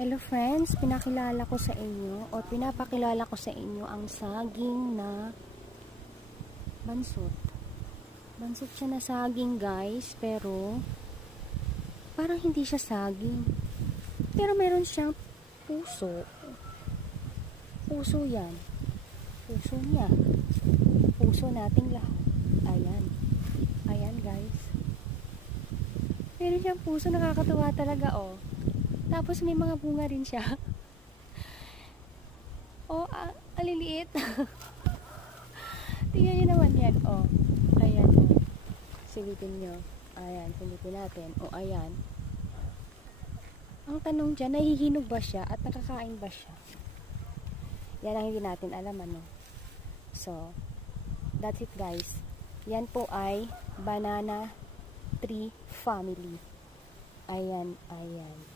Hello friends, pinakilala ko sa inyo o pinapakilala ko sa inyo ang saging na bansot. Bansot siya na saging guys, pero parang hindi siya saging. Pero meron siyang puso. Puso yan. Puso niya. Puso nating lahat. Ayan. Ayan guys. Meron siyang puso, nakakatuwa talaga oh. Tapos may mga bunga rin siya. Oh, aliliit. Tingnan nyo naman yan. Oh, ayan. Silipin nyo. Ayan, silipin natin. Oh, ayan. Ang tanong dyan, nahihinog ba siya at nakakain ba siya? Yan ang hindi natin alam, ano. So, that's it guys. Yan po ay banana tree family. Ayan, ayan.